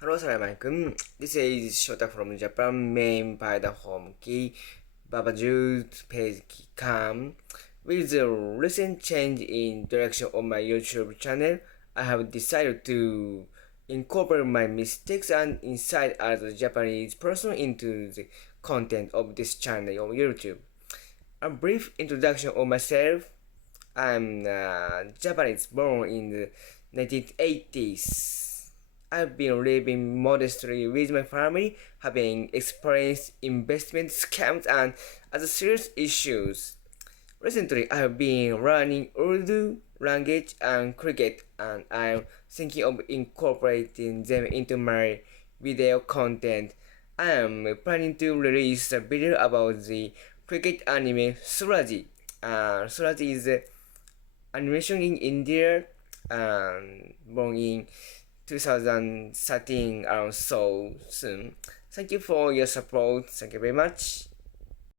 Hello, Assalamualaikum. This is Shota from Japan, main by the home key, Babaju's page key cam. With the recent change in direction of my YouTube channel, I have decided to incorporate my mistakes and insight as a Japanese person into the content of this channel on YouTube. A brief introduction of myself. I'm Japanese born in the 1980s. I've been living modestly with my family, having experienced investment scams and other serious issues. Recently, I've been learning Urdu language and cricket, and I'm thinking of incorporating them into my video content. I am planning to release a video about the cricket anime Suraji. Suraji is animation in India, born in 2013 around so soon. Thank you for your support. Thank you very much.